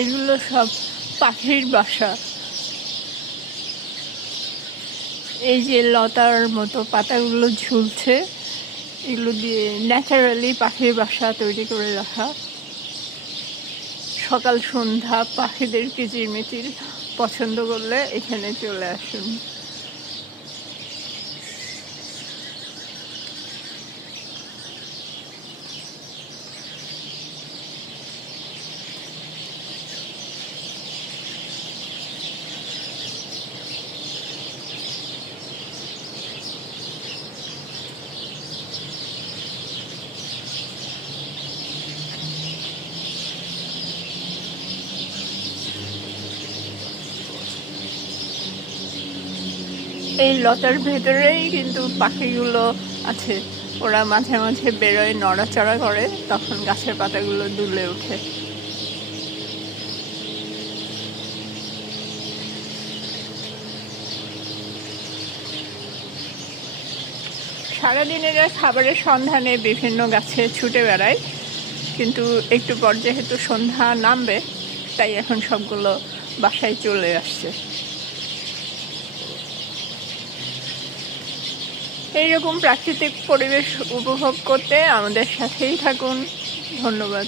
এগুলো সব পাখির বাসা। এই যে লতার মতো পাতাগুলো ঝুলছে, এগুলো দিয়ে ন্যাচারালি পাখির বাসা তৈরি করে রাখা। সকাল সন্ধ্যা পাখিদের কিচিরমিচির পছন্দ করলে এখানে চলে আসুন। এই লতার ভেতরেই কিন্তু পাখিগুলো আছে, ওরা মাঝে মাঝে বেরোয়, নড়াচড়া করে, তখন গাছের পাতাগুলো দুলে ওঠে। সারাদিন এরা খাবারের সন্ধানে বিভিন্ন গাছে ছুটে বেড়ায়, কিন্তু একটু পর যেহেতু সন্ধ্যা নামবে, তাই এখন সবগুলো বাসায় চলে আসছে। এইরকম প্রাকৃতিক পরিবেশ উপভোগ করতে আমাদের সাথেই থাকুন। ধন্যবাদ।